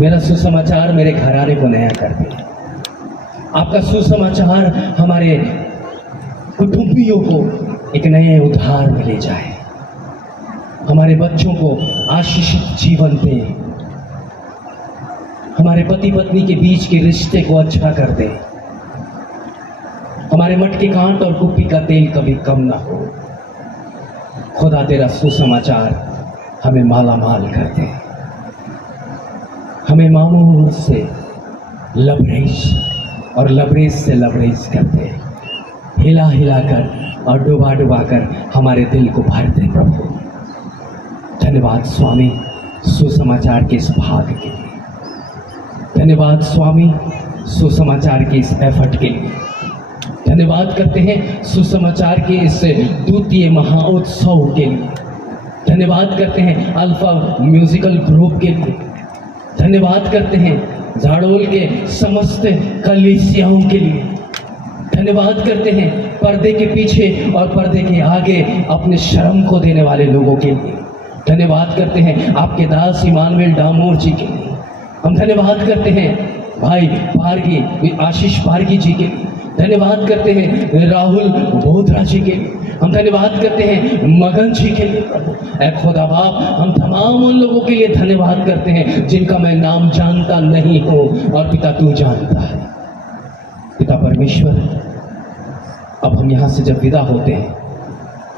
मेरा सुसमाचार मेरे घराने को नया कर दे। आपका सुसमाचार हमारे कुटुंबियों को एक नए उद्धार में ले जाए। हमारे बच्चों को आशीषित जीवन दे। हमारे पति पत्नी के बीच के रिश्ते को अच्छा कर दे। हमारे मटके कांट और कुप्पी का तेल कभी कम ना हो। खुदा तेरा सुसमाचार हमें माला माल कर दे। हमें मामूल से लबरेज और लबरेज से लबरेज कर दे। हिला हिला कर और डुबा डुबा कर हमारे दिल को भर दे प्रभु। धन्यवाद स्वामी सुसमाचार के इस भाग के लिए। धन्यवाद स्वामी सुसमाचार के इस एफर्ट के लिए। धन्यवाद करते हैं सुसमाचार के इस द्वितीय महाउत्सव के लिए। धन्यवाद करते हैं अल्फा म्यूजिकल ग्रुप के लिए। धन्यवाद करते हैं झाड़ोल के समस्त कलीसियाओं के लिए। धन्यवाद करते हैं पर्दे के पीछे और पर्दे के आगे अपने शर्म को देने वाले लोगों के लिए। धन्यवाद करते हैं आपके दास इमानुएल डामोर जी के लिए। हम धन्यवाद करते हैं भाई पारगी आशीष पारगी जी के लिए। धन्यवाद करते हैं राहुल बोधरा जी के लिए। हम धन्यवाद करते हैं मगन जी के लिए प्रभु। ऐ खुदा बाप, हम तमाम उन लोगों के लिए धन्यवाद करते हैं जिनका मैं नाम जानता नहीं हूँ और पिता तू जानता है। पिता परमेश्वर, अब हम यहाँ से जब विदा होते हैं,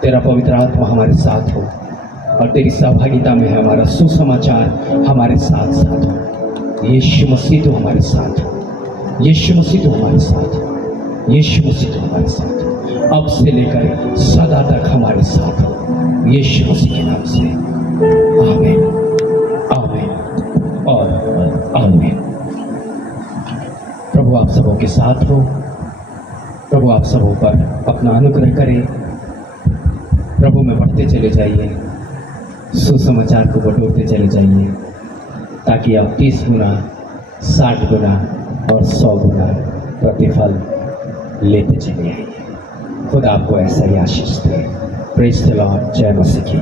तेरा पवित्र आत्मा हमारे साथ हो और तेरी सहभागिता में हमारा सुसमाचार हमारे साथ साथ हो। यीशु मसीह तो हमारे साथ हो। यीशु मसीह तो हमारे साथ हो। यीशु मसीह तो हमारे साथ हो। अब से लेकर सदा तक हमारे साथ हो। यीशु मसीह के नाम से आमीन, आमीन और आमीन। प्रभु आप सबों के साथ हो। प्रभु आप सबों पर अपना अनुग्रह करे। प्रभु में बढ़ते चले जाइए, सुसमाचार को बटोरते चले जाइए, ताकि आप 30 गुना, 60 गुना और 100 गुना प्रतिफल लेते चले आइए। खुदा आपको ऐसा ही आशीष दे। Praise the lord. जय मसीह की।